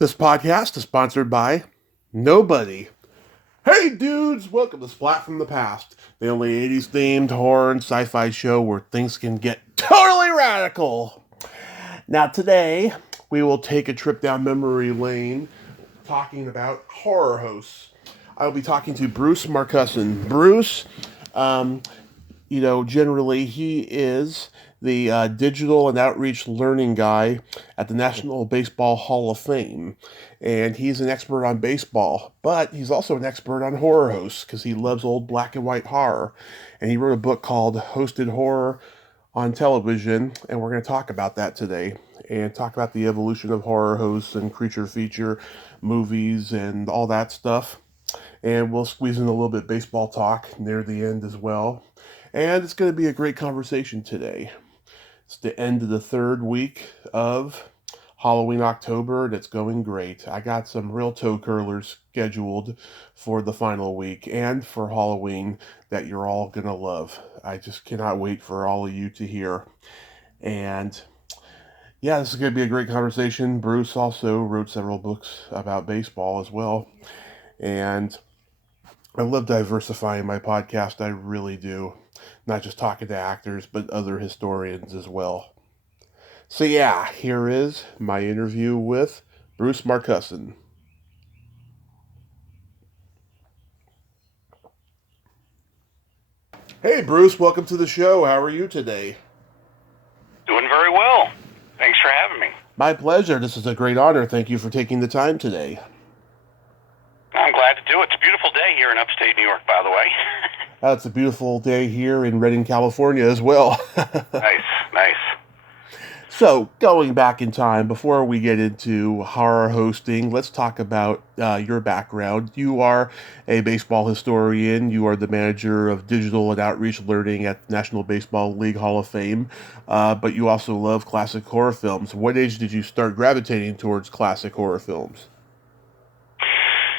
This podcast is sponsored by nobody. Hey dudes, welcome to Splat from the Past, the only 80s themed horror and sci-fi show where things can get totally radical. Now today, we will take a trip down memory lane talking about horror hosts. I will be talking to Bruce Markusen. Bruce, generally he is the digital and outreach learning guy at the National Baseball Hall of Fame. And he's an expert on baseball, but he's also an expert on horror hosts because he loves old black and white horror. And he wrote a book called Hosted Horror on Television, and we're going to talk about that today and talk about the evolution of horror hosts and creature feature movies and all that stuff. And we'll squeeze in a little bit of baseball talk near the end as well. And it's going to be a great conversation today. It's the end of the third week of Halloween October, and it's going great. I got some real toe curlers scheduled for the final week and for Halloween that you're all going to love. I just cannot wait for all of you to hear. And yeah, this is going to be a great conversation. Bruce also wrote several books about baseball as well. And I love diversifying my podcast. I really do. Not just talking to actors, but other historians as well. So yeah, here is my interview with Bruce Markusen. Hey Bruce, welcome to the show. How are you today? Doing very well. Thanks for having me. My pleasure. This is a great honor. Thank you for taking the time today. I'm glad to do it. It's a beautiful day here in upstate New York, by the way. It's a beautiful day here in Redding, California as well. Nice. So, going back in time, before we get into horror hosting, let's talk about your background. You are a baseball historian. You are the manager of digital and outreach learning at the National Baseball League Hall of Fame, but you also love classic horror films. What age did you start gravitating towards classic horror films?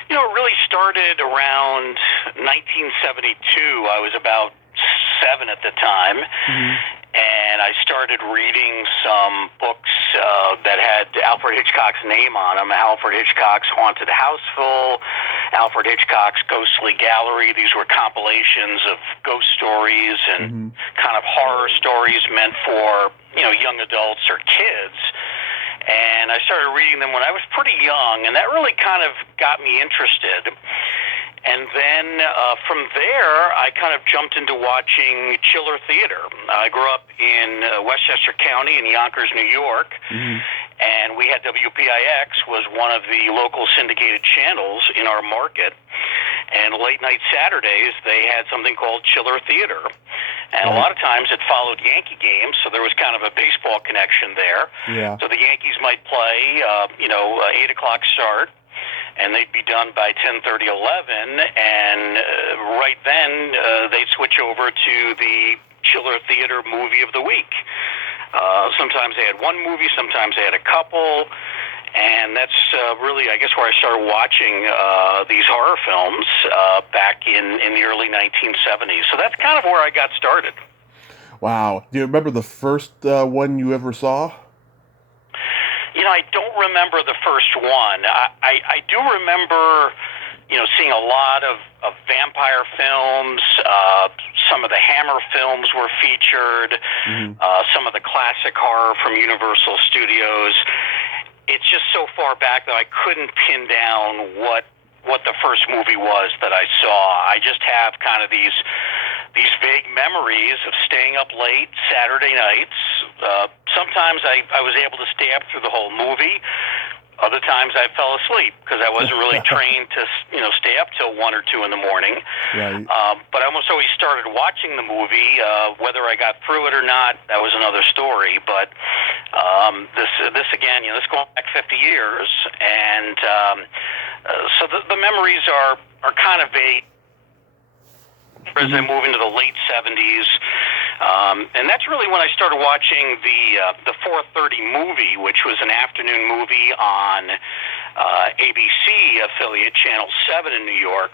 It really started around 1972. I was about 7 at the time. Mm-hmm. And I started reading some books that had Alfred Hitchcock's name on them. Alfred Hitchcock's Haunted Houseful, Alfred Hitchcock's Ghostly Gallery. These were compilations of ghost stories and kind of horror stories meant for, young adults or kids. And I started reading them when I was pretty young, and that really kind of got me interested. And then from there, I kind of jumped into watching chiller theater. I grew up in Westchester County in Yonkers, New York, and we had WPIX was one of the local syndicated channels in our market. And late night Saturdays, they had something called chiller theater. And a lot of times it followed Yankee games, so there was kind of a baseball connection there. Yeah. So the Yankees might play, 8 o'clock start, and they'd be done by 10:30, 11, and right then they'd switch over to the chiller theater movie of the week. Sometimes they had one movie, sometimes they had a couple, and that's really, I guess, where I started watching these horror films back in the early 1970s. So that's kind of where I got started. Wow. Do you remember the first one you ever saw? I don't remember the first one. I do remember, seeing a lot of vampire films. Some of the Hammer films were featured. Some of the classic horror from Universal Studios. It's just so far back that I couldn't pin down what the first movie was that I saw. I just have kind of these vague memories of staying up late Saturday nights. Sometimes I was able to stay up through the whole movie. Other times I fell asleep because I wasn't really trained to, stay up till 1 or 2 in the morning. Right. But I almost always started watching the movie. Whether I got through it or not, that was another story. But this again, this going back 50 years, and so the memories are kind of vague. As I move into the late 70s, and that's really when I started watching the 4:30 movie, which was an afternoon movie on ABC affiliate Channel 7 in New York,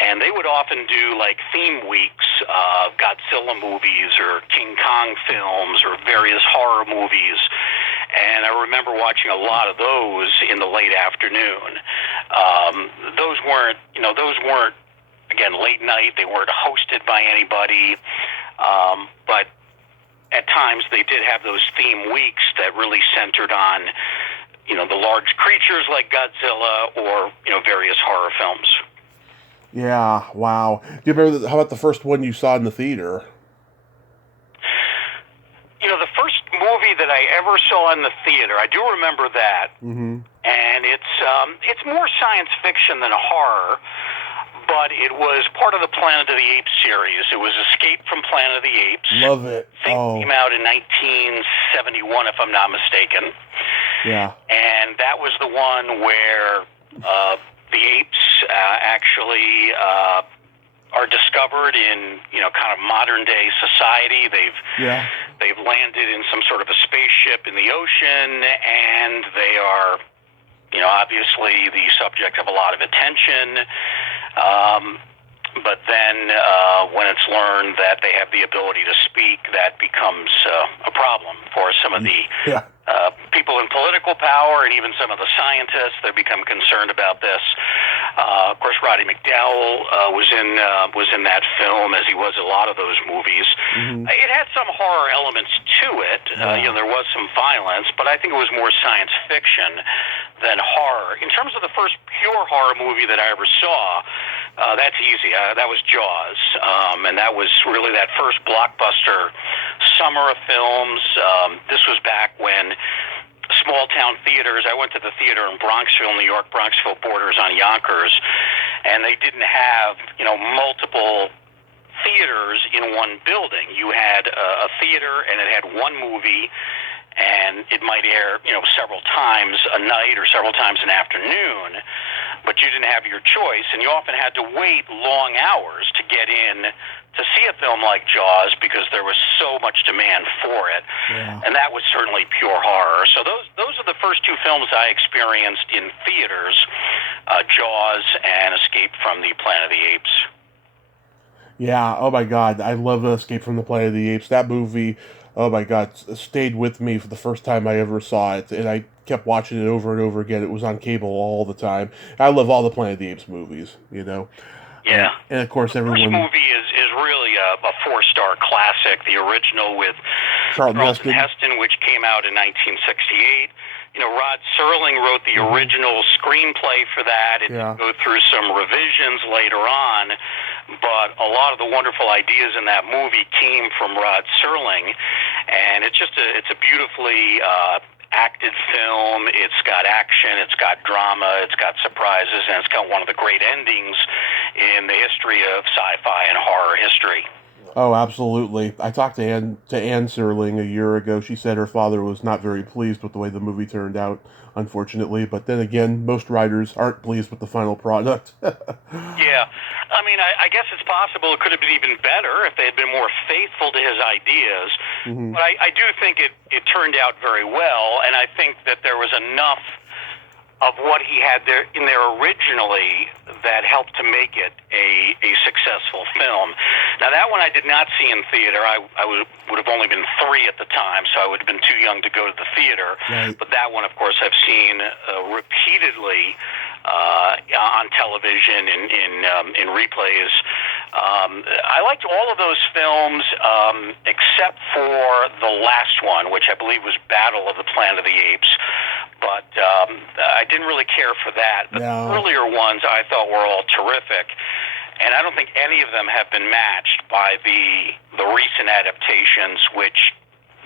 and they would often do like theme weeks of Godzilla movies or King Kong films or various horror movies. And I remember watching a lot of those in the late late afternoon. Those weren't, again, late night. They weren't hosted by anybody, but at times they did have those theme weeks that really centered on, the large creatures like Godzilla or, various horror films. Yeah, wow. Do you remember, how about the first one you saw in the theater? The first movie that I ever saw in the theater, I do remember that, Mm-hmm. and it's more science fiction than horror, but it was part of the Planet of the Apes series. It was Escape from Planet of the Apes. Love it. I think it came out in 1971, if I'm not mistaken. Yeah. And that was the one where the apes actually are discovered in, kind of modern day society. They've landed in some sort of a spaceship in the ocean, and they are, obviously the subject of a lot of attention. But then when it's learned that they have the ability to speak, that becomes a problem for some of the people in political power and even some of the scientists. They become concerned about this. Of course, Roddy McDowell was in that film, as he was a lot of those movies. Mm-hmm. It had some horror elements to it. There was some violence, but I think it was more science fiction than horror. In terms of the first pure horror movie that I ever saw, that's easy. That was Jaws, and that was really that first blockbuster summer of films. This was back when small town theaters. I went to the theater in Bronxville, New York. Bronxville borders on Yonkers, and they didn't have multiple theaters in one building. You had a theater, and it had one movie, and it might air several times a night or several times an afternoon, but you didn't have your choice, and you often had to wait long hours to get in to see a film like Jaws because there was so much demand for it. Yeah. And that was certainly pure horror. So those are the first two films I experienced in theaters, Jaws and Escape from the Planet of the Apes. Yeah, oh my God, I love Escape from the Planet of the Apes. That movie, oh my God, stayed with me for the first time I ever saw it, and I kept watching it over and over again. It was on cable all the time. I love all the Planet of the Apes movies, Yeah. And of course, the everyone... first movie is really a 4-star classic, the original with Charlton Heston, which came out in 1968. Rod Serling wrote the original screenplay for that. It did go through some revisions later on, but a lot of the wonderful ideas in that movie came from Rod Serling, and it's a beautifully acted film. It's got action, it's got drama, it's got surprises, and it's got one of the great endings in the history of sci-fi and horror history. Oh, absolutely. I talked to Ann Serling a year ago. She said her father was not very pleased with the way the movie turned out, unfortunately. But then again, most writers aren't pleased with the final product. Yeah. I mean, I guess it's possible it could have been even better if they had been more faithful to his ideas. Mm-hmm. But I do think it turned out very well, and I think that there was enough of what he had there in there originally that helped to make it a successful film. Now, that one I did not see in theater. I would have only been 3 at the time, so I would have been too young to go to the theater. Right. But that one, of course, I've seen repeatedly on television in replays. I liked all of those films except for the last one, which I believe was Battle of the Planet of the Apes. But I didn't really care for that. But the earlier ones I thought were all terrific. And I don't think any of them have been matched by the recent adaptations, which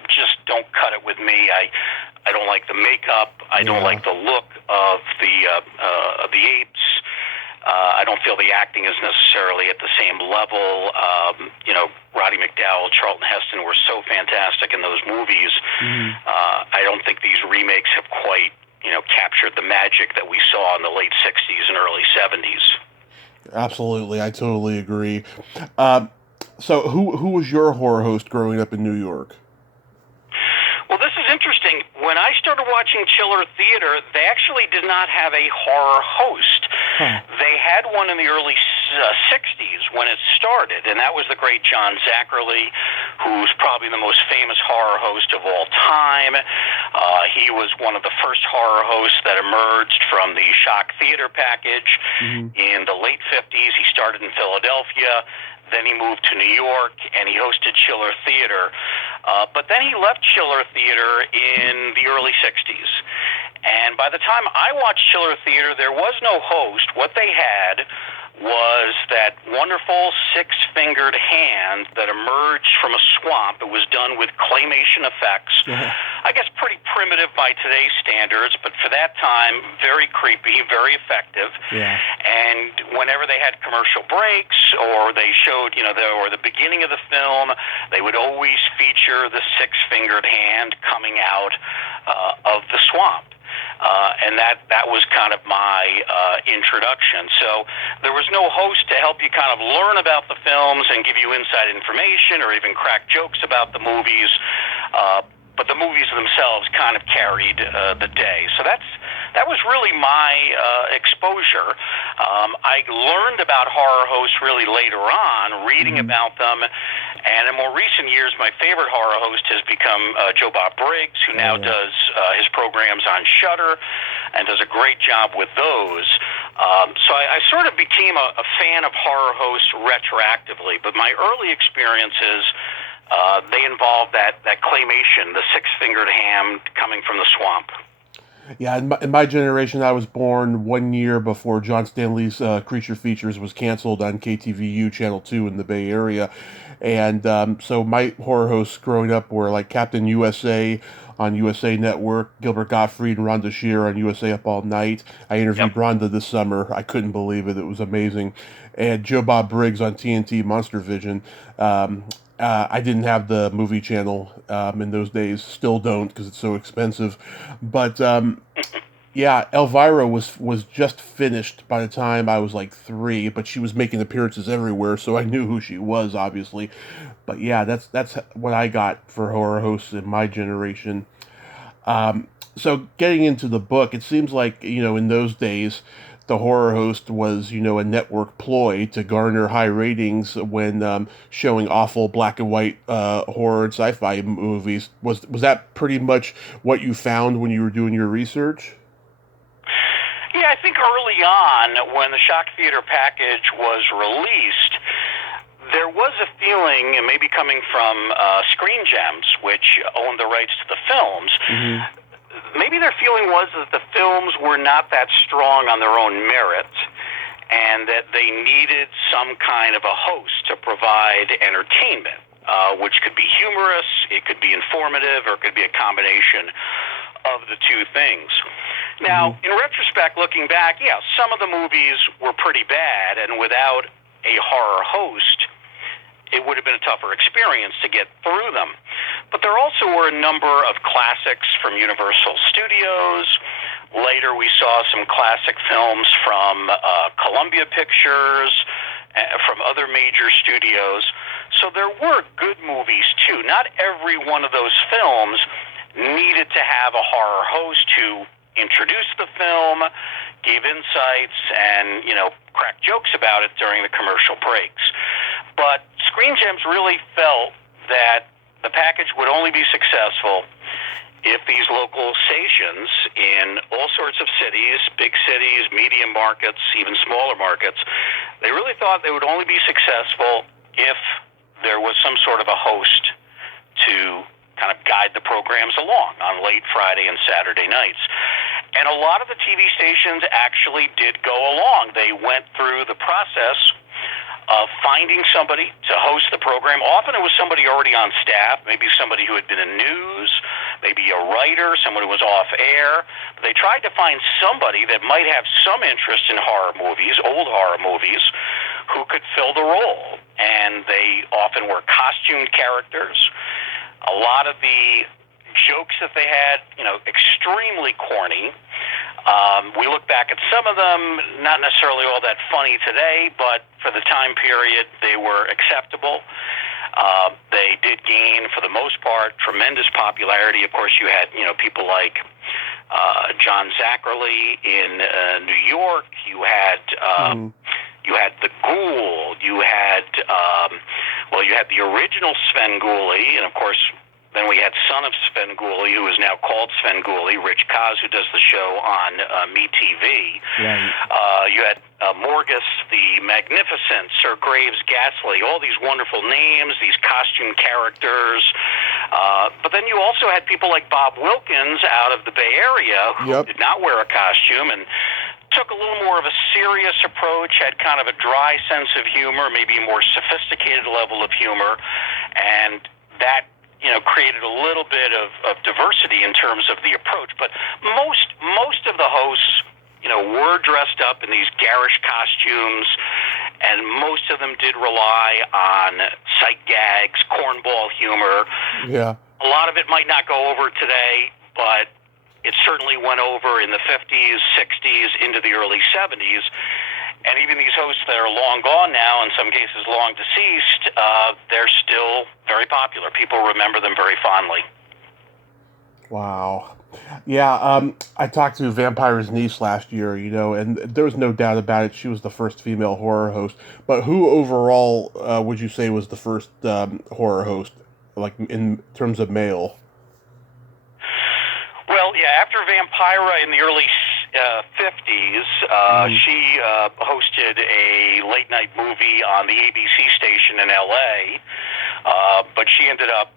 just don't cut it with me. I don't like the makeup. I don't like the look of the apes. I don't feel the acting is necessarily at the same level. Roddy McDowell, Charlton Heston were so fantastic in those movies. Mm-hmm. I don't think these remakes have quite, captured the magic that we saw in the late 60s and early 70s. Absolutely, I totally agree. So who was your horror host growing up in New York? Well, this is interesting. When I started watching Chiller Theater, they actually did not have a horror host. Huh. They had one in the early 60s when it started, and that was the great John Zachary, who's probably the most famous horror host of all time. He was one of the first horror hosts that emerged from the shock theater package in the late 50s. He started in Philadelphia. Then he moved to New York, and he hosted Chiller Theater. But then he left Chiller Theater in the early 60s. And by the time I watched Chiller Theater, there was no host. What they had was that wonderful six-fingered hand that emerged from a swamp. It was done with claymation effects. I guess pretty primitive by today's standards, but for that time, very creepy, very effective. Yeah. And whenever they had commercial breaks or they showed, or the beginning of the film, they would always feature the six-fingered hand coming out of the swamp. And that was kind of my introduction. So there was no host to help you kind of learn about the films and give you inside information or even crack jokes about the movies. But the movies themselves kind of carried the day. So that was really my exposure. I learned about horror hosts really later on, reading about them. And in more recent years, my favorite horror host has become Joe Bob Briggs, who now does his programs on Shudder and does a great job with those. So I sort of became a fan of horror hosts retroactively. But my early experiences, they involved that claymation, the six-fingered hand coming from the swamp. Yeah, in my generation, I was born 1 year before John Stanley's Creature Features was canceled on KTVU Channel 2 in the Bay Area. And so my horror hosts growing up were like Captain USA on USA Network, Gilbert Gottfried and Rhonda Shear on USA Up All Night. I interviewed Rhonda this summer. I couldn't believe it. It was amazing. And Joe Bob Briggs on TNT Monster Vision. I didn't have the movie channel in those days. Still don't because it's so expensive. But yeah, Elvira was just finished by the time I was like 3, but she was making appearances everywhere, so I knew who she was, obviously. But yeah, that's what I got for horror hosts in my generation. So getting into the book, it seems like, in those days, the horror host was, a network ploy to garner high ratings when showing awful black and white horror and sci-fi movies. Was that pretty much what you found when you were doing your research? Yeah, I think early on, when the shock theater package was released, there was a feeling, and maybe coming from Screen Gems, which owned the rights to the films, maybe their feeling was that the films were not that strong on their own merit, and that they needed some kind of a host to provide entertainment, which could be humorous, it could be informative, or it could be a combination of the two things. Now, in retrospect, looking back, yeah, some of the movies were pretty bad, and without a horror host, it would have been a tougher experience to get through them. But there also were a number of classics from Universal Studios. Later, we saw some classic films from Columbia Pictures, from other major studios. So there were good movies, too. Not every one of those films needed to have a horror host who introduced the film, gave insights, and, cracked jokes about it during the commercial breaks. But Screen Gems really felt that the package would only be successful if these local stations in all sorts of cities, big cities, medium markets, even smaller markets, they really thought they would only be successful if there was some sort of a host to kind of guide the programs along on late Friday and Saturday nights. And a lot of the TV stations actually did go along. They went through the process of finding somebody to host the program. Often it was somebody already on staff, maybe somebody who had been in news, maybe a writer, someone who was off air. But they tried to find somebody that might have some interest in horror movies, old horror movies, who could fill the role. And they often were costumed characters. A lot of the jokes that they had, extremely corny. We look back at some of them, not necessarily all that funny today, but for the time period, they were acceptable. They did gain, for the most part, tremendous popularity. Of course, you had, people like John Zachary in New York. You had the Ghoul. You had Well, you had the original Svengoolie, and of course, then we had son of Svengoolie, who is now called Svengoolie, Rich Kaz, who does the show on MeTV. Right. You had Morgus the Magnificent, Sir Graves Ghastly, all these wonderful names, these costume characters. But then you also had people like Bob Wilkins out of the Bay Area who Yep. did not wear a costume and took a little more of a serious approach, had kind of a dry sense of humor, maybe a more sophisticated level of humor, and that created a little bit of diversity in terms of the approach. But most of the hosts, were dressed up in these garish costumes, and most of them did rely on sight gags, cornball humor. Yeah. A lot of it might not go over today, but it certainly went over in the 50s, 60s, into the early 70s. And even these hosts that are long gone now, in some cases long deceased, they're still very popular. People remember them very fondly. Wow. Yeah, I talked to Vampire's niece last year, and there was no doubt about it. She was the first female horror host. But who overall would you say was the first horror host, like in terms of male? Well, yeah, after Vampira in the early 50s, she hosted a late-night movie on the ABC station in L.A., but she ended up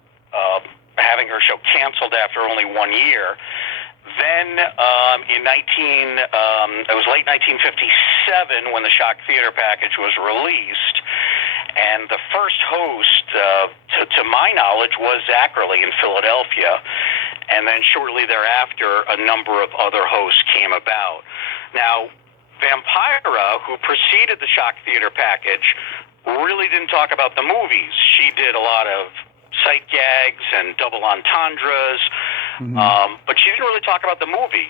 having her show canceled after only 1 year. Then it was late 1957 when the Shock Theater package was released, and the first host, to my knowledge, was Zachary in Philadelphia. And then shortly thereafter, a number of other hosts came about. Now, Vampira, who preceded the Shock Theater package, really didn't talk about the movies. She did a lot of sight gags and double entendres, but she didn't really talk about the movie.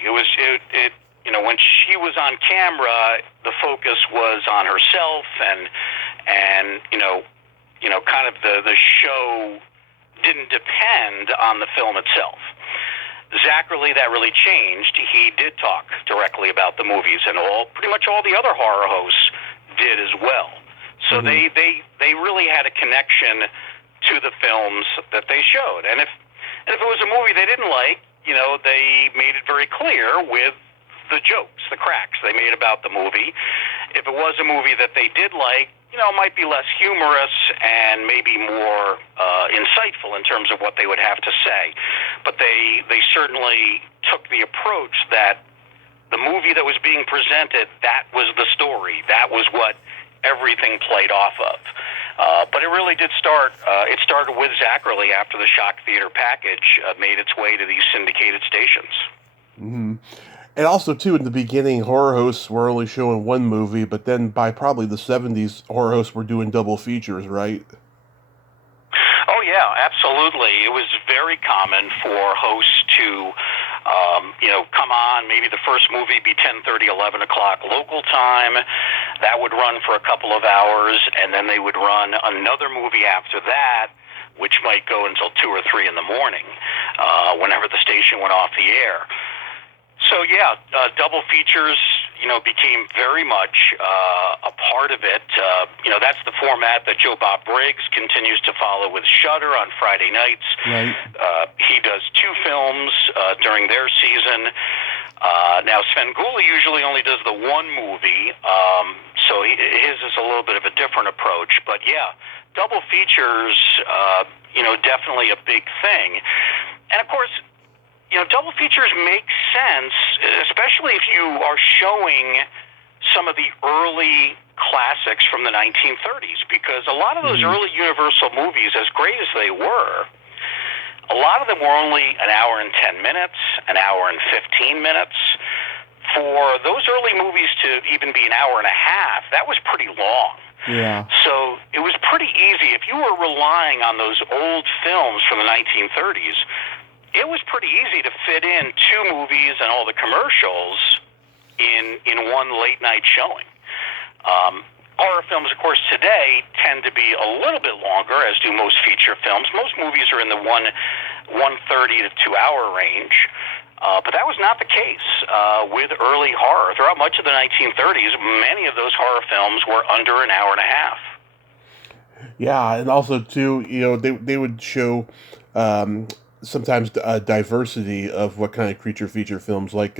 When she was on camera, the focus was on herself, and kind of the show didn't depend on the film itself. Zachary, that really changed. He did talk directly about the movies, and pretty much all the other horror hosts did as well. So they really had a connection to the films that they showed. And if it was a movie they didn't like, they made it very clear with the jokes, the cracks they made about the movie. If it was a movie that they did like, it might be less humorous and maybe more insightful in terms of what they would have to say. But they certainly took the approach that the movie that was being presented, that was the story. That was what everything played off of. But it really did start, it started with Zachary after the Shock Theater package made its way to these syndicated stations. Mm-hmm. And also, too, in the beginning, horror hosts were only showing one movie, but then by probably the 70s, horror hosts were doing double features, right? Oh, yeah, absolutely. It was very common for hosts to, come on, maybe the first movie be 10:30, 11 o'clock local time. That would run for a couple of hours, and then they would run another movie after that, which might go until 2 or 3 in the morning, whenever the station went off the air. So, yeah, double features, became very much a part of it. That's the format that Joe Bob Briggs continues to follow with Shudder on Friday nights. Right. He does 2 films during their season. Now, Svengoolie usually only does the one movie, so his is a little bit of a different approach. But, yeah, double features, definitely a big thing. And, of course, double features make sense, especially if you are showing some of the early classics from the 1930s, because a lot of those early Universal movies, as great as they were, a lot of them were only an hour and 10 minutes, an hour and 15 minutes. For those early movies to even be an hour and a half, that was pretty long. Yeah. So it was pretty easy. If you were relying on those old films from the 1930s, it was pretty easy to fit in 2 movies and all the commercials in one late night showing. Horror films, of course, today tend to be a little bit longer, as do most feature films. Most movies are in the 1:30 to 2 hour range. But that was not the case with early horror. Throughout much of the 1930s, many of those horror films were under an hour and a half. Yeah, and also too, they would show um, sometimes a diversity of what kind of creature feature films. Like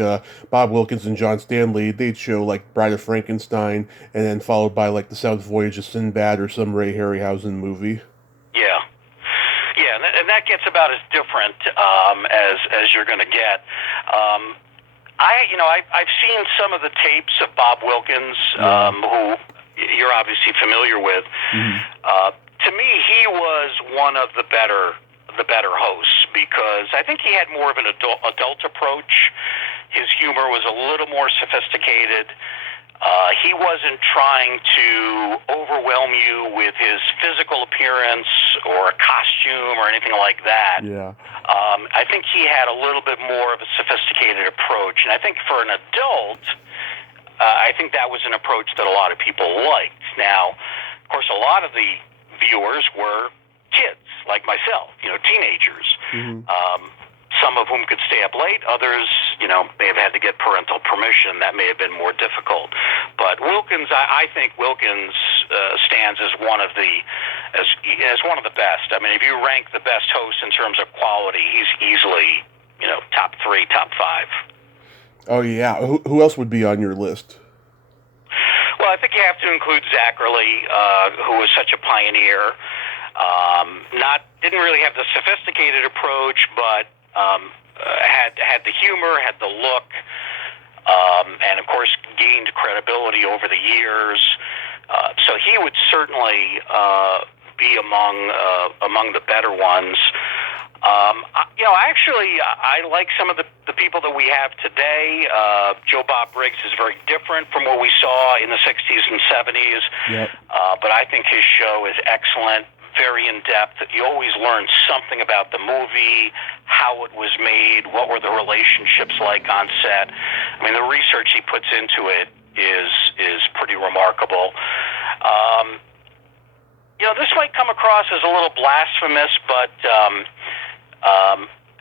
Bob Wilkins and John Stanley, they'd show like Bride of Frankenstein, and then followed by like The Seventh Voyage of Sinbad or some Ray Harryhausen movie. Yeah. Yeah, and that gets about as different as you're going to get. I've seen some of the tapes of Bob Wilkins, who you're obviously familiar with. Mm-hmm. To me, he was one of the better hosts because I think he had more of an adult approach. His humor was a little more sophisticated. He wasn't trying to overwhelm you with his physical appearance or a costume or anything like that. Yeah. I think he had a little bit more of a sophisticated approach, and I think for an adult, I think that was an approach that a lot of people liked. Now, of course, a lot of the viewers were kids like myself, teenagers. Mm-hmm. Some of whom could stay up late. Others, may have had to get parental permission. That may have been more difficult. But Wilkins, I think Wilkins stands as one of the best. I mean, if you rank the best hosts in terms of quality, he's easily, top 3, top 5. Oh yeah. Who else would be on your list? Well, I think you have to include Zachary, who was such a pioneer. Didn't really have the sophisticated approach, but had the humor, had the look, and of course gained credibility over the years. So he would certainly be among the better ones. I like some of the people that we have today. Joe Bob Briggs is very different from what we saw in the 60s and 70s. Yep. But I think his show is excellent, very in-depth. You always learn something about the movie, how it was made, what were the relationships like on set. I mean, the research he puts into it is pretty remarkable. This might come across as a little blasphemous, but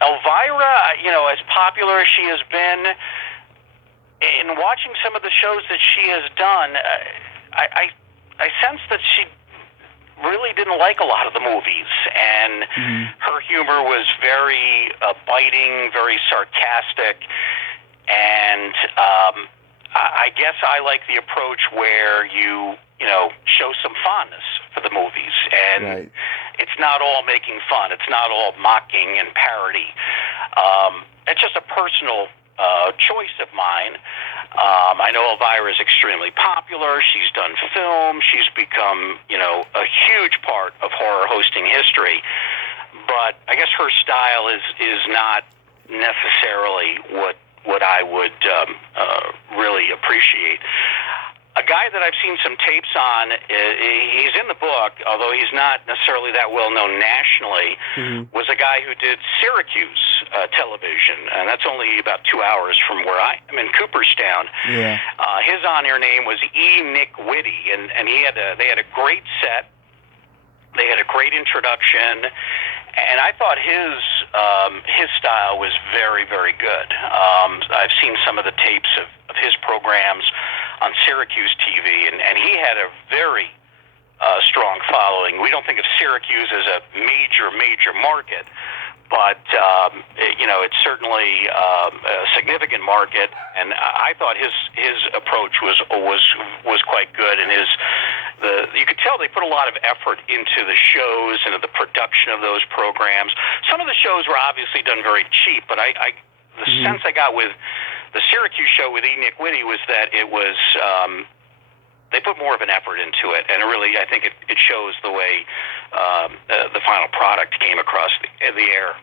Elvira, as popular as she has been, in watching some of the shows that she has done, I sense that she really didn't like a lot of the movies, and her humor was very biting, very sarcastic, and I guess I like the approach where you show some fondness for the movies, and right. It's not all making fun. It's not all mocking and parody. It's just a personal choice of mine. I know Elvira is extremely popular. She's done film. She's become, a huge part of horror hosting history. But I guess her style is not necessarily what I would really appreciate. A guy that I've seen some tapes on, he's in the book, although he's not necessarily that well known nationally, was a guy who did Syracuse television, and that's only about 2 hours from where I am in Cooperstown. Yeah. His on-air name was Nick Whitty, and they had a great set. They had a great introduction, and I thought his style was very, very good. I've seen some of the tapes of his programs on Syracuse TV, and he had a very strong following. We don't think of Syracuse as a major market, but it's certainly a significant market. And I thought his approach was quite good, and you could tell they put a lot of effort into the shows and the production of those programs. Some of the shows were obviously done very cheap, but the sense I got with the Syracuse show with Nick Whitty was that it was they put more of an effort into it, and really I think it shows the way the final product came across the air.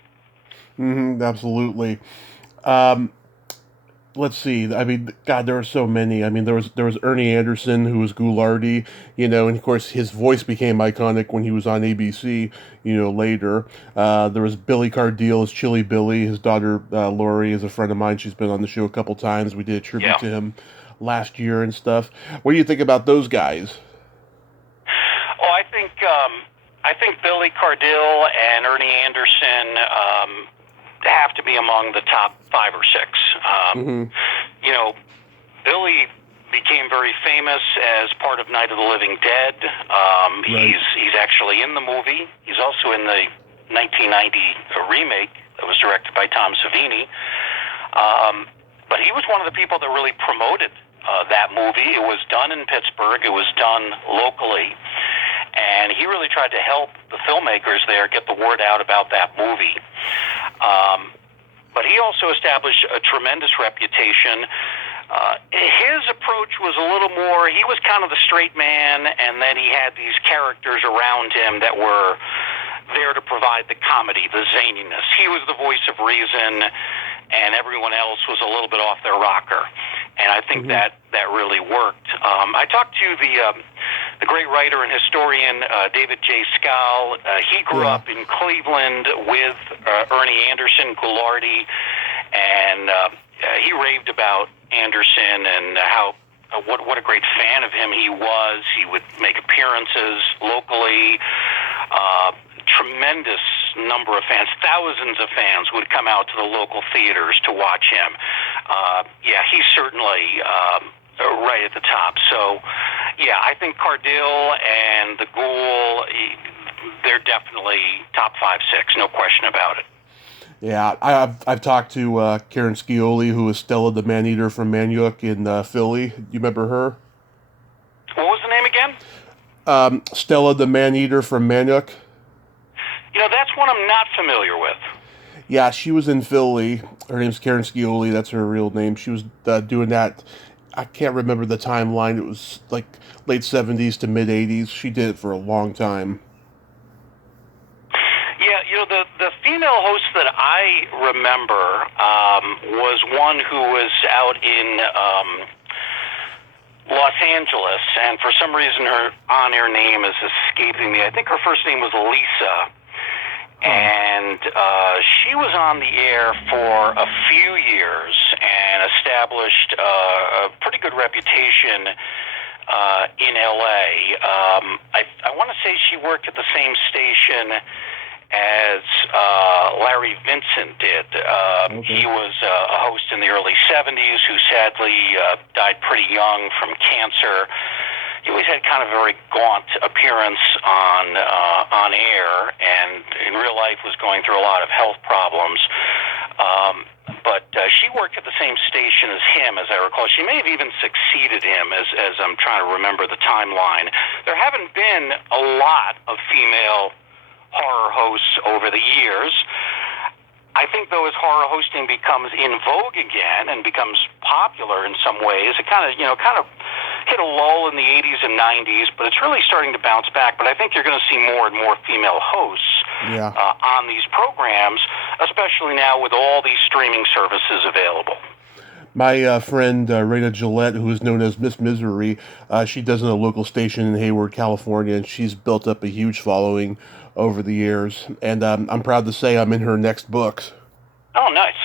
Absolutely. Let's see. I mean, God, there are so many. I mean, there was Ernie Anderson, who was Ghoulardi, and of course his voice became iconic when he was on ABC, later. There was Billy Cardille as Chili Billy. His daughter Lori is a friend of mine. She's been on the show a couple times. We did a tribute to him last year and stuff. What do you think about those guys? Oh, I think Billy Cardille and Ernie Anderson have to be among the top 5 or 6. Billy became very very famous as part of Night of the Living Dead. Right. He's actually in the movie. He's also in the 1990 remake that was directed by Tom Savini. But he was one of the people that really promoted that movie. It was done in Pittsburgh. It was done locally. And he really tried to help the filmmakers there get the word out about that movie. But he also established a tremendous reputation. His approach was a little more, he was kind of the straight man, and then he had these characters around him that were there to provide the comedy, the zaniness. He was the voice of reason, and everyone else was a little bit off their rocker. And I think that really worked. I talked to the great writer and historian David J. Scal. He grew up in Cleveland with Ernie Anderson, Goulardi, and he raved about Anderson and how what a great fan of him he was. He would make appearances locally. Tremendous number of fans, thousands of fans would come out to the local theaters to watch him. He's certainly right at the top. So, I think Cardille and the Ghoul, they're definitely top 5, 6, no question about it. Yeah, I've talked to Karen Scioli, who is Stella the Man-Eater from Manayuk in Philly. You remember her? What was the name again? Stella the Man-Eater from Manayuk. That's one I'm not familiar with. Yeah, she was in Philly. Her name's Karen Scioli. That's her real name. She was doing that. I can't remember the timeline. It was like late 70s to mid 80s. She did it for a long time. Yeah, the female host that I remember was one who was out in Los Angeles, and for some reason her on-air name is escaping me. I think her first name was Lisa. And she was on the air for a few years and established a pretty good reputation in L.A. I want to say she worked at the same station as Larry Vincent did. He was a host in the early 70s who sadly died pretty young from cancer. He always had kind of a very gaunt appearance on air, and in real life was going through a lot of health problems. But she worked at the same station as him, as I recall. She may have even succeeded him, as I'm trying to remember the timeline. There haven't been a lot of female horror hosts over the years. I think, though, as horror hosting becomes in vogue again and becomes popular in some ways, it kind of hit a lull in the 80s and 90s, but it's really starting to bounce back. But I think you're going to see more and more female hosts on these programs, especially now with all these streaming services available. My friend Raina Gillette, who is known as Miss Misery, she does it on a local station in Hayward, California, and she's built up a huge following over the years. And I'm proud to say I'm in her next books. Oh, nice.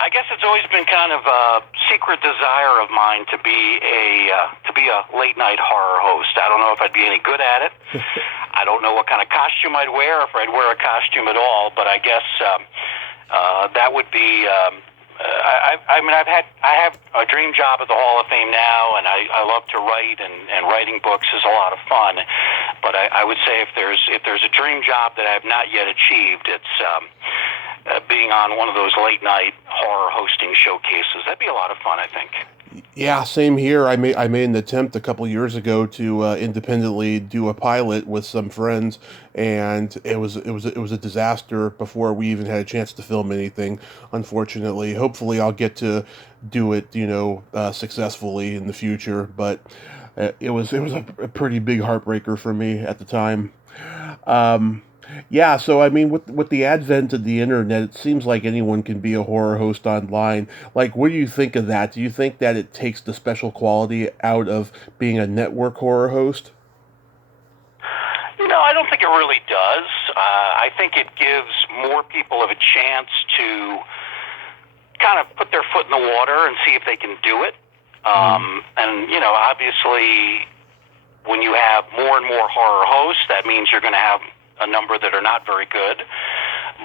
I guess it's always been kind of a secret desire of mine to be a late night horror host. I don't know if I'd be any good at it. I don't know what kind of costume I'd wear, if I'd wear a costume at all. But I guess that would be. I have a dream job at the Hall of Fame now, and I love to write, and writing books is a lot of fun. But I would say if there's a dream job that I have not yet achieved, it's being on one of those late night horror hosting showcases. That'd be a lot of fun, I think. Yeah, same here. I made an attempt a couple years ago to independently do a pilot with some friends, and it was a disaster before we even had a chance to film anything. Unfortunately, hopefully I'll get to do it, successfully in the future. But it was a pretty big heartbreaker for me at the time. Yeah, so I mean, with the advent of the internet, it seems like anyone can be a horror host online. Like, what do you think of that? Do you think that it takes the special quality out of being a network horror host? I don't think it really does. I think it gives more people of a chance to kind of put their foot in the water and see if they can do it. And, obviously, when you have more and more horror hosts, that means you're going to have a number that are not very good,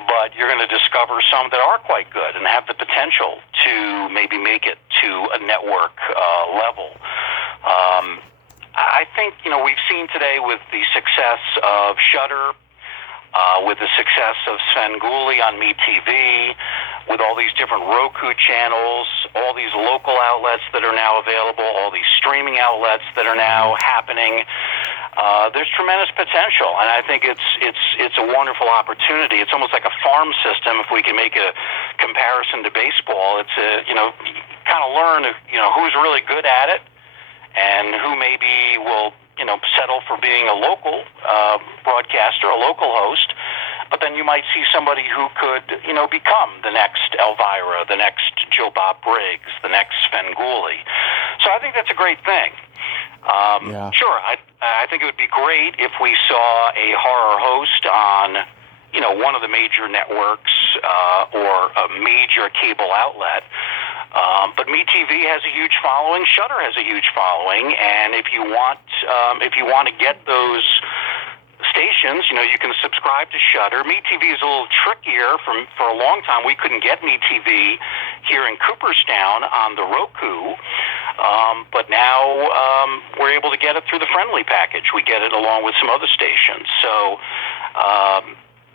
but you're going to discover some that are quite good and have the potential to maybe make it to a network level. I think, we've seen today with the success of Shudder, with the success of Svengoolie on MeTV, with all these different Roku channels, all these local outlets that are now available, all these streaming outlets that are now happening. There's tremendous potential, and I think it's a wonderful opportunity. It's almost like a farm system. If we can make a comparison to baseball, it's kind of learn who's really good at it, and who maybe will settle for being a local broadcaster, a local host. But then you might see somebody who could become the next Elvira, the next Joe Bob Briggs, the next Svengoolie. So I think that's a great thing. Sure, I think it would be great if we saw a horror host on one of the major networks or a major cable outlet. But MeTV has a huge following. Shudder has a huge following, and if you want to get those stations, you can subscribe to Shudder. MeTV is a little trickier. For a long time, we couldn't get MeTV here in Cooperstown on the Roku, but now we're able to get it through the Friendly package. We get it along with some other stations. So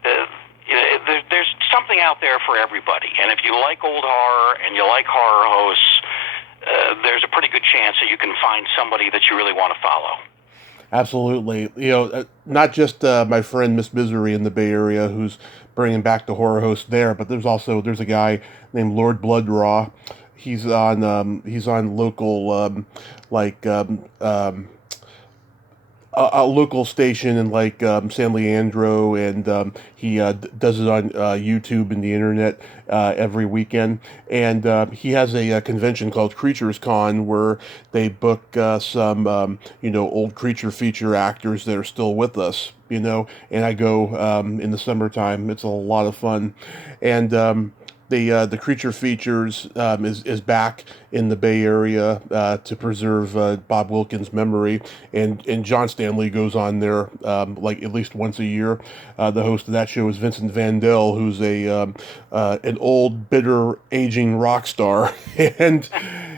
there's something out there for everybody. And if you like old horror and you like horror hosts, there's a pretty good chance that you can find somebody that you really want to follow. Absolutely. Not just my friend Miss Misery in the Bay Area who's bringing back the horror host there, but there's a guy named Lord Bloodraw. He's on local a local station in San Leandro, and he does it on YouTube and the internet every weekend. And he has a convention called Creatures Con where they book some old creature feature actors that are still with us. And I go in the summertime. It's a lot of fun, and the creature features is back in the Bay Area to preserve Bob Wilkins' memory, and John Stanley goes on there at least once a year. The host of that show is Vincent Vandell, who's an old, bitter, aging rock star, and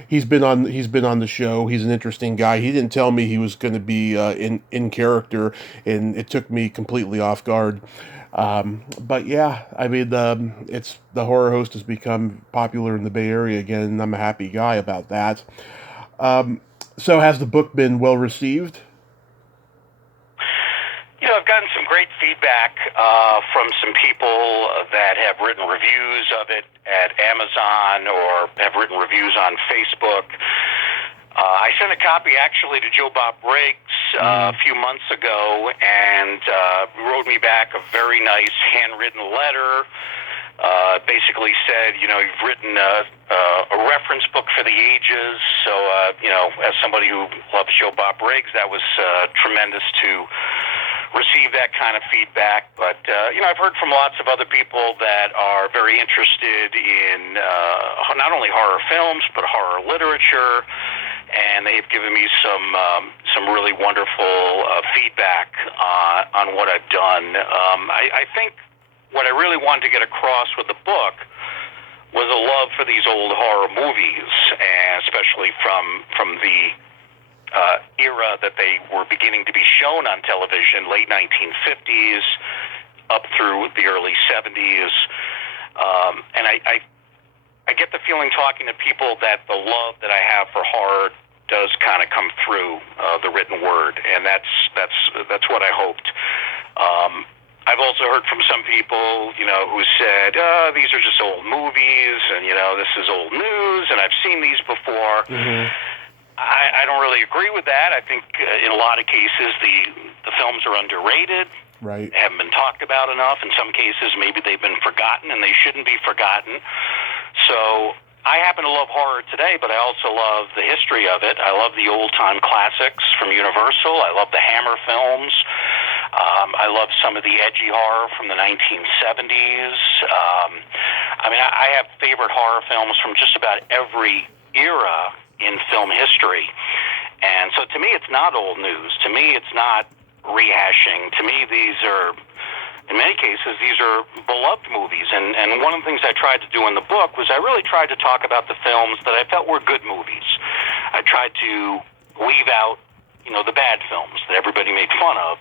he's been on the show. He's an interesting guy. He didn't tell me he was going to be in character, and it took me completely off guard. But yeah, I mean, the horror host has become popular in the Bay Area again, and I'm a happy guy about that. So has the book been well received? I've gotten some great feedback from some people that have written reviews of it at Amazon or have written reviews on Facebook. I sent a copy actually to Joe Bob Briggs a few months ago, and wrote me back a very nice handwritten letter. Basically said, you've written a reference book for the ages. So, as somebody who loves Joe Bob Briggs, that was tremendous to receive that kind of feedback. But, I've heard from lots of other people that are very interested in not only horror films, but horror literature. And they've given me some really wonderful feedback on what I've done. I think what I really wanted to get across with the book was a love for these old horror movies, and especially from the era that they were beginning to be shown on television, late 1950s up through the early 70s. And I get the feeling talking to people that the love that I have for horror does kind of come through the written word, and that's what I hoped. I've also heard from some people, who said, these are just old movies, and, this is old news, and I've seen these before. Mm-hmm. I don't really agree with that. I think in a lot of cases the films are underrated. Right. They haven't been talked about enough. In some cases, maybe they've been forgotten, and they shouldn't be forgotten. So I happen to love horror today, but I also love the history of it. I love the old-time classics from Universal. I love the Hammer films. I love some of the edgy horror from the 1970s. I have favorite horror films from just about every era in film history. And so to me, it's not old news. To me, it's not rehashing. To me, these are, in many cases, these are beloved movies. And one of the things I tried to do in the book was I really tried to talk about the films that I felt were good movies. I tried to leave out, the bad films that everybody made fun of,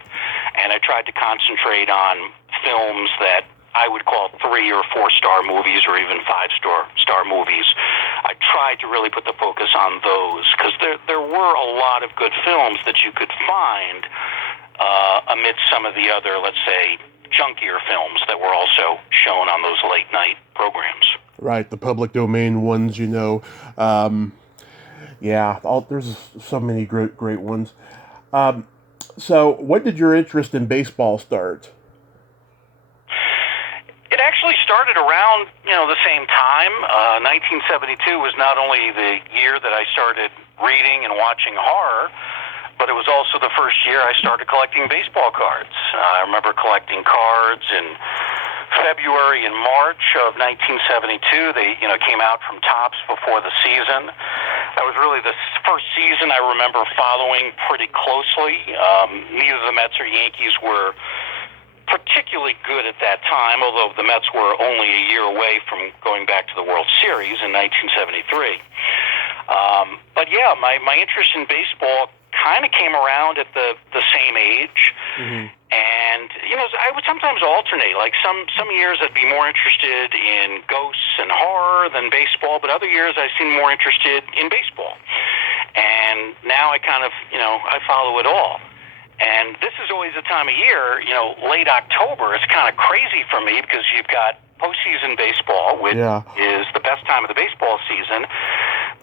and I tried to concentrate on films that I would call 3 or 4 star movies, or even 5-star movies. I tried to really put the focus on those, because there were a lot of good films that you could find amidst some of the other, let's say, junkier films that were also shown on those late night programs. Right, the public domain ones, there's so many great ones. So, when did your interest in baseball start? It actually started around, the same time. 1972 was not only the year that I started reading and watching horror, but it was also the first year I started collecting baseball cards. I remember collecting cards in February and March of 1972. They, came out from Topps before the season. That was really the first season I remember following pretty closely. Neither the Mets or Yankees were particularly good at that time, although the Mets were only a year away from going back to the World Series in 1973. But yeah, my interest in baseball kind of came around at the same age. Mm-hmm. And, I would sometimes alternate. Like some years I'd be more interested in ghosts and horror than baseball, but other years I seemed more interested in baseball. And now I kind of, I follow it all. And this is always a time of year, late October. It's kind of crazy for me because you've got postseason baseball, which is the best time of the baseball season.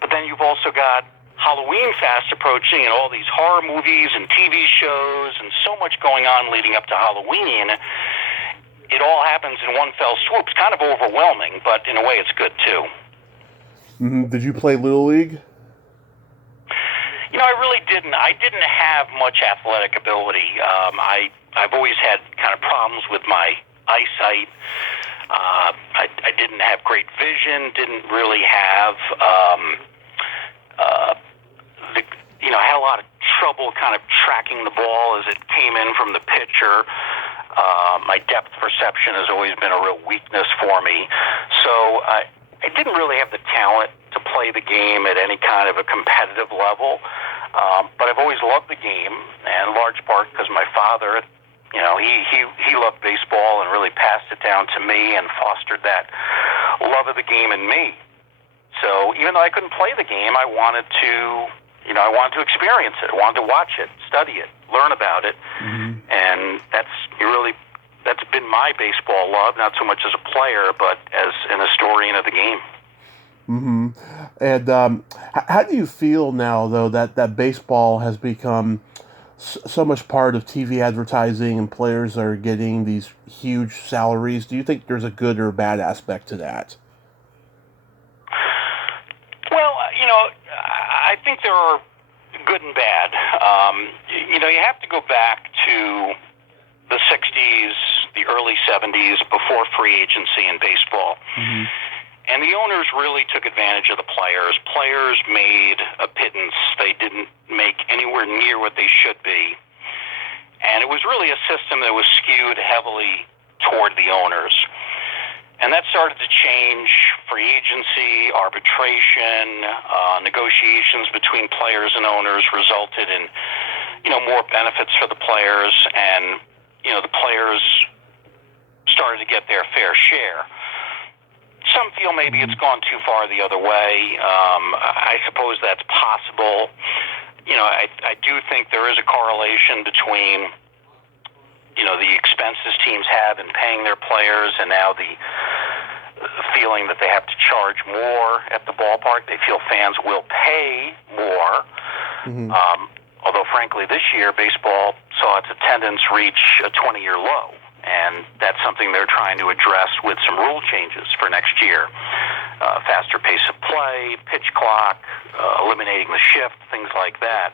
But then you've also got Halloween fast approaching and all these horror movies and TV shows and so much going on leading up to Halloween. It all happens in one fell swoop. It's kind of overwhelming, but in a way it's good too. Mm-hmm. Did you play Little League? I really didn't. I didn't have much athletic ability. I've always had kind of problems with my eyesight. I didn't have great vision, didn't really have I had a lot of trouble kind of tracking the ball as it came in from the pitcher. My depth perception has always been a real weakness for me. So I didn't really have the talent to play the game at any kind of a competitive level. But I've always loved the game, and in large part because my father, he loved baseball and really passed it down to me and fostered that love of the game in me. So even though I couldn't play the game, I wanted to experience it. I wanted to watch it, study it, learn about it. Mm-hmm. And that's been my baseball love, not so much as a player, but as an historian of the game. Mm-hmm. And how do you feel now, though, that baseball has become so much part of TV advertising and players are getting these huge salaries? Do you think there's a good or bad aspect to that? Well, I think there are good and bad. You have to go back to the 60s, the early 70s, before free agency in baseball. Mm-hmm. And the owners really took advantage of the players. Players made a pittance. They didn't make anywhere near what they should be. And it was really a system that was skewed heavily toward the owners. And that started to change. Free agency, arbitration, negotiations between players and owners resulted in, more benefits for the players. And, the players started to get their fair share. Some feel maybe it's gone too far the other way. I suppose that's possible. I do think there is a correlation between, the expenses teams have in paying their players and now the feeling that they have to charge more at the ballpark. They feel fans will pay more. Mm-hmm. Although, frankly, this year, baseball saw its attendance reach a 20-year low. And that's something they're trying to address with some rule changes for next year. Faster pace of play, pitch clock, eliminating the shift, things like that.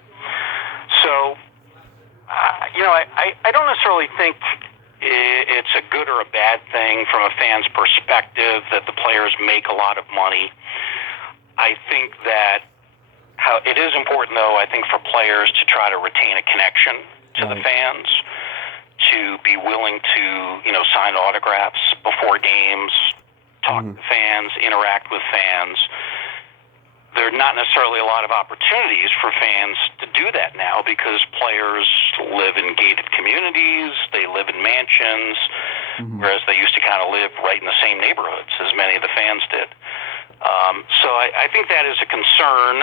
So, I don't necessarily think it's a good or a bad thing from a fan's perspective that the players make a lot of money. I think that it is important, though, I think, for players to try to retain a connection to the fans, to be willing to, sign autographs before games, talk to fans, interact with fans. there are not necessarily a lot of opportunities for fans to do that now because players live in gated communities, they live in mansions, whereas they used to kind of live right in the same neighborhoods as many of the fans did. So I think that is a concern.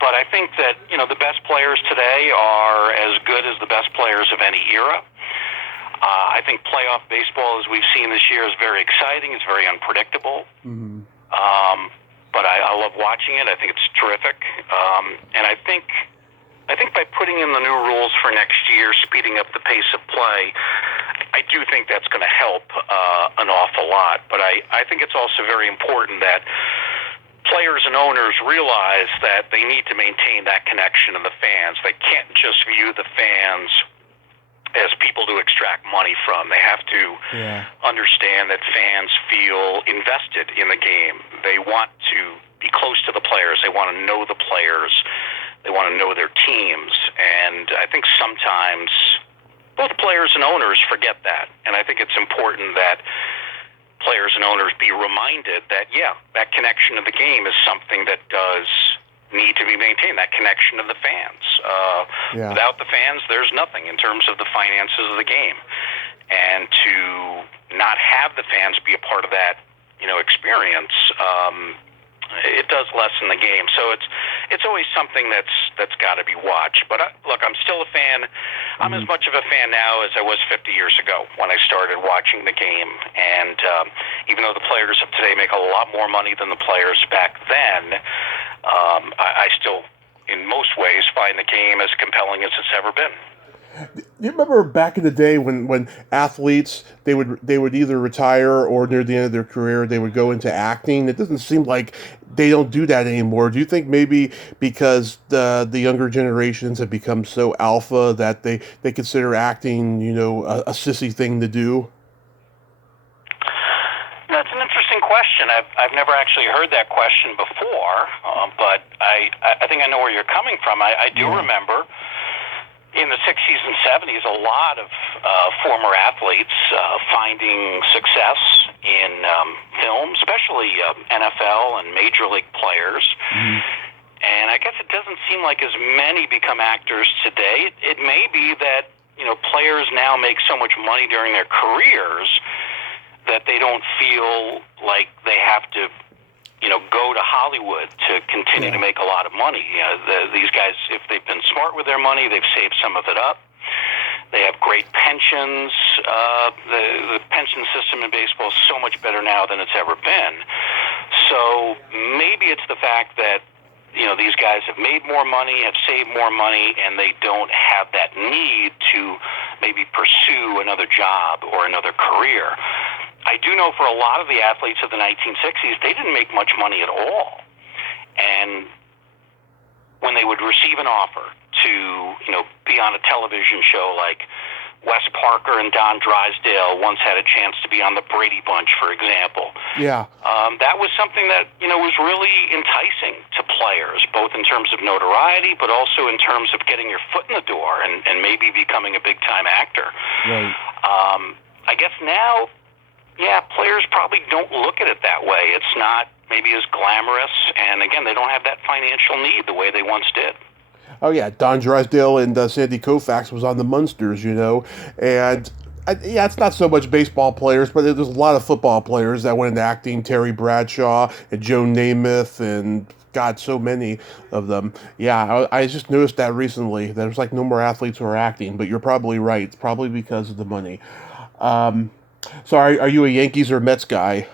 But I think that, the best players today are as good as the best players of any era. I think playoff baseball, as we've seen this year, is very exciting. It's very unpredictable. But I love watching it. I think it's terrific. And I think by putting in the new rules for next year, speeding up the pace of play, I do think that's going to help an awful lot. But I think it's also very important that players and owners realize that they need to maintain that connection of the fans. They can't just view the fans as people to extract money from. They have to understand that fans feel invested in the game. They want to be close to the players. They want to know the players. They want to know their teams. And I think sometimes both players and owners forget that. And I think it's important that players and owners be reminded that, that connection of the game is something that does need to be maintained, that connection of the fans. Without the fans, there's nothing in terms of the finances of the game. And to not have the fans be a part of that, experience, it does lessen the game. So it's always something that's got to be watched. But look, I'm still a fan. I'm as much of a fan now as I was 50 years ago when I started watching the game. And even though the players of today make a lot more money than the players back then, I still, in most ways, find the game as compelling as it's ever been. You remember back in the day when athletes they would either retire or near the end of their career they would go into acting? It doesn't seem like they don't do that anymore. Do you think maybe because the younger generations have become so alpha that they consider acting, a sissy thing to do? That's an interesting question. I've never actually heard that question before, but I think I know where you're coming from. I do remember in the 60s and 70s, a lot of former athletes finding success in film, especially NFL and Major League players. And I guess it doesn't seem like as many become actors today. It may be that, players now make so much money during their careers that they don't feel like they have to go to Hollywood to continue to make a lot of money. These guys, if they've been smart with their money, they've saved some of it up. They have great pensions. The pension system in baseball is so much better now than it's ever been. So maybe it's the fact that, these guys have made more money, have saved more money, and they don't have that need to maybe pursue another job or another career. I do know for a lot of the athletes of the 1960s, they didn't make much money at all. And when they would receive an offer to, be on a television show like Wes Parker and Don Drysdale once had a chance to be on the Brady Bunch, for example. That was something that, was really enticing to players, both in terms of notoriety, but also in terms of getting your foot in the door and maybe becoming a big-time actor. Right. I guess now, players probably don't look at it that way. It's not maybe as glamorous, and again, they don't have that financial need the way they once did. Oh yeah, Don Drysdale and Sandy Koufax was on the Munsters, and it's not so much baseball players, but there's a lot of football players that went into acting. Terry Bradshaw and Joe Namath, and God, so many of them. Yeah, I just noticed that recently. There's like no more athletes who are acting, but you're probably right. It's probably because of the money. So are you a Yankees or Mets guy?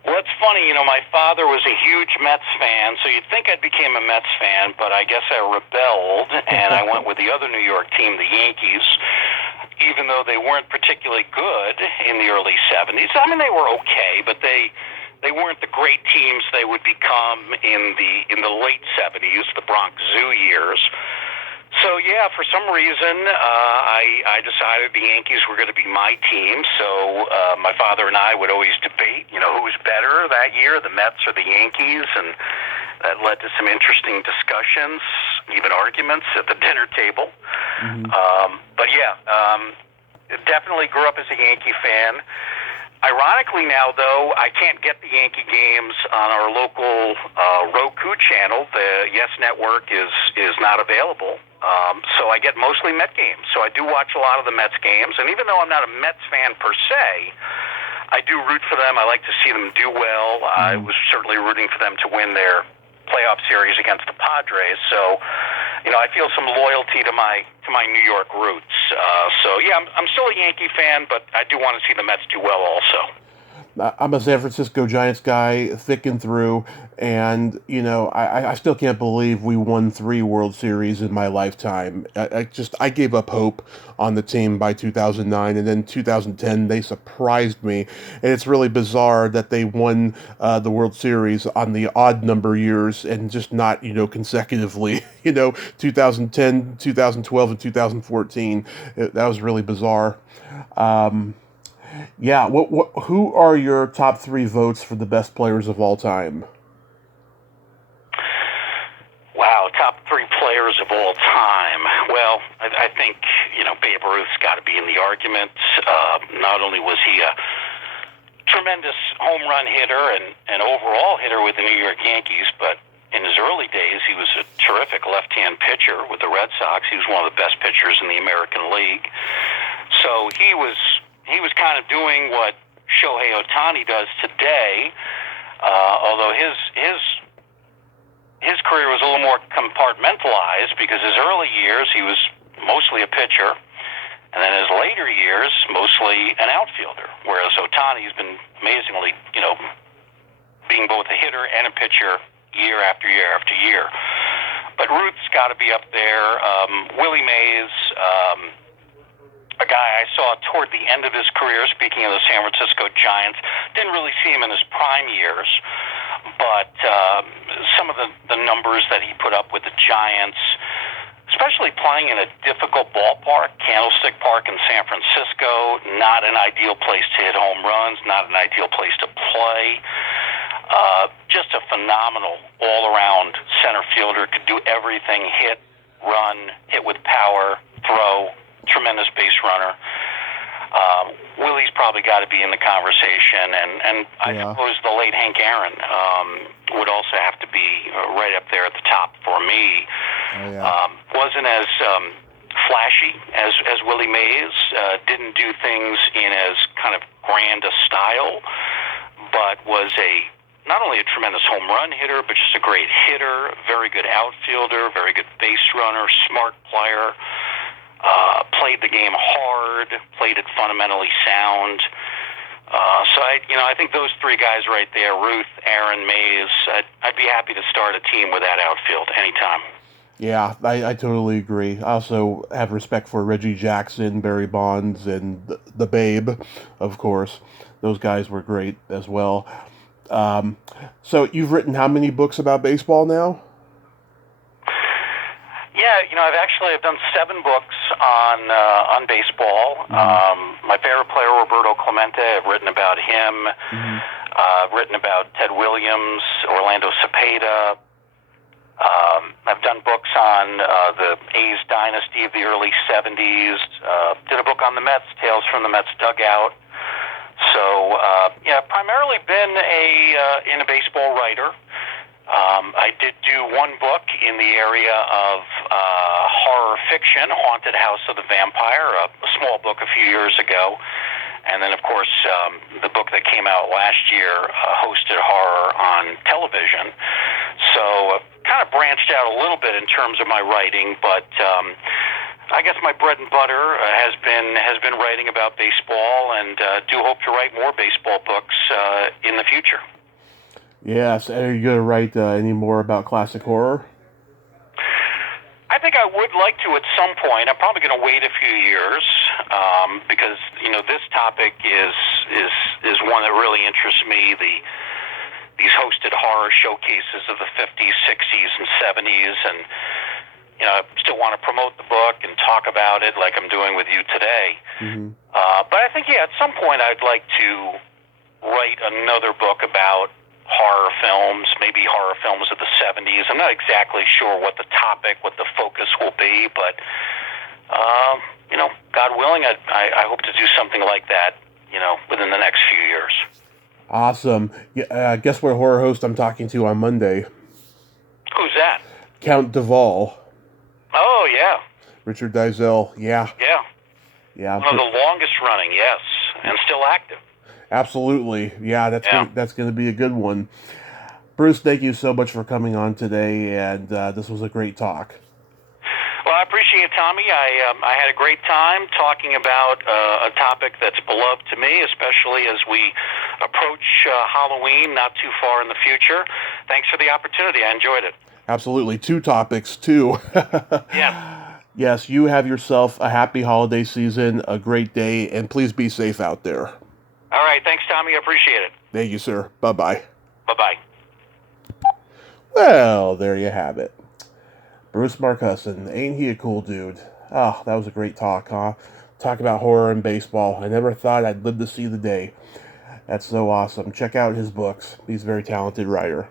Well, it's funny, my father was a huge Mets fan, so you'd think I became a Mets fan, but I guess I rebelled, and I went with the other New York team, the Yankees, even though they weren't particularly good in the early 70s. I mean, they were okay, but they weren't the great teams they would become in the late 70s, the Bronx Zoo years. So, for some reason, I decided the Yankees were going to be my team. So my father and I would always debate, who was better that year, the Mets or the Yankees, and that led to some interesting discussions, even arguments at the dinner table. But definitely grew up as a Yankee fan. Ironically now, though, I can't get the Yankee games on our local Roku channel. The Yes Network is not available. So I get mostly Met games. So I do watch a lot of the Mets games. And even though I'm not a Mets fan per se, I do root for them. I like to see them do well. I was certainly rooting for them to win their playoff series against the Padres. So, I feel some loyalty to my New York roots. So yeah, I'm still a Yankee fan, but I do want to see the Mets do well also. I'm a San Francisco Giants guy, thick and through, and I still can't believe we won 3 World Series in my lifetime. I gave up hope on the team by 2009, and then 2010 they surprised me, and it's really bizarre that they won the World Series on the odd number years and just not consecutively. 2010, 2012, and 2014. That was really bizarre. Yeah, who are your top 3 votes for the best players of all time? Wow, top 3 players of all time. Well, I think, Babe Ruth's got to be in the argument. Not only was he a tremendous home run hitter and overall hitter with the New York Yankees, but in his early days, he was a terrific left-hand pitcher with the Red Sox. He was one of the best pitchers in the American League. So he was kind of doing what Shohei Ohtani does today, although his career was a little more compartmentalized because his early years he was mostly a pitcher, and then his later years mostly an outfielder, whereas Ohtani's been amazingly, being both a hitter and a pitcher year after year after year. But Ruth's got to be up there. Willie Mays, a guy I saw toward the end of his career, speaking of the San Francisco Giants. Didn't really see him in his prime years, but some of the numbers that he put up with the Giants, especially playing in a difficult ballpark, Candlestick Park in San Francisco, not an ideal place to hit home runs, not an ideal place to play. Just a phenomenal all-around center fielder, could do everything, hit, run, hit with power, throw, tremendous base runner. Willie's probably got to be in the conversation, and I suppose the late Hank Aaron would also have to be right up there at the top for me. Oh, yeah. Wasn't as flashy as Willie Mays, didn't do things in as kind of grand a style, but was not only a tremendous home run hitter, but just a great hitter, very good outfielder, very good base runner, smart player. Played the game hard, played it fundamentally sound. So I think those 3 guys right there, Ruth, Aaron, Mays, I'd be happy to start a team with that outfield anytime. Yeah, I totally agree. I also have respect for Reggie Jackson, Barry Bonds, and the Babe, of course. Those guys were great as well. So you've written how many books about baseball now? Yeah, I've done 7 books on baseball. My favorite player, Roberto Clemente, I've written about him. I've written about Ted Williams, Orlando Cepeda. I've done books on the A's dynasty of the early 70s. Did a book on the Mets, Tales from the Mets Dugout. So, primarily been a baseball writer. I did do 1 book in the area of horror fiction, Haunted House of the Vampire, a small book a few years ago. And then, of course, the book that came out last year, Hosted Horror on Television. So kind of branched out a little bit in terms of my writing, but I guess my bread and butter has been writing about baseball, and do hope to write more baseball books in the future. Yes. Are you going to write any more about classic horror? I think I would like to at some point. I'm probably going to wait a few years because this topic is one that really interests me. These hosted horror showcases of the 50s, 60s, and 70s, and I still want to promote the book and talk about it like I'm doing with you today. But I think at some point I'd like to write another book about horror films, maybe horror films of the 70s. I'm not exactly sure what the topic, what the focus will be, but, God willing, I hope to do something like that within the next few years. Awesome. Guess what horror host I'm talking to on Monday? Who's that? Count Duvall. Oh, yeah. Richard Dizell. Yeah. One of the longest running, yes, and still active. Absolutely. Yeah, that's gonna be a good one. Bruce, thank you so much for coming on today, and this was a great talk. Well, I appreciate it, Tommy. I had a great time talking about a topic that's beloved to me, especially as we approach Halloween not too far in the future. Thanks for the opportunity. I enjoyed it. Absolutely. 2 topics, too. Yeah. Yes, you have yourself a happy holiday season, a great day, and please be safe out there. All right. Thanks, Tommy. I appreciate it. Thank you, sir. Bye-bye. Bye-bye. Well, there you have it. Bruce Markusen. Ain't he a cool dude? Oh, that was a great talk, huh? Talk about horror and baseball. I never thought I'd live to see the day. That's so awesome. Check out his books. He's a very talented writer.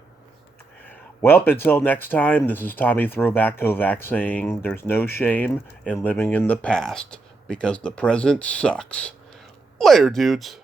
Well, until next time, this is Tommy Throwback Kovac saying there's no shame in living in the past because the present sucks. Later, dudes.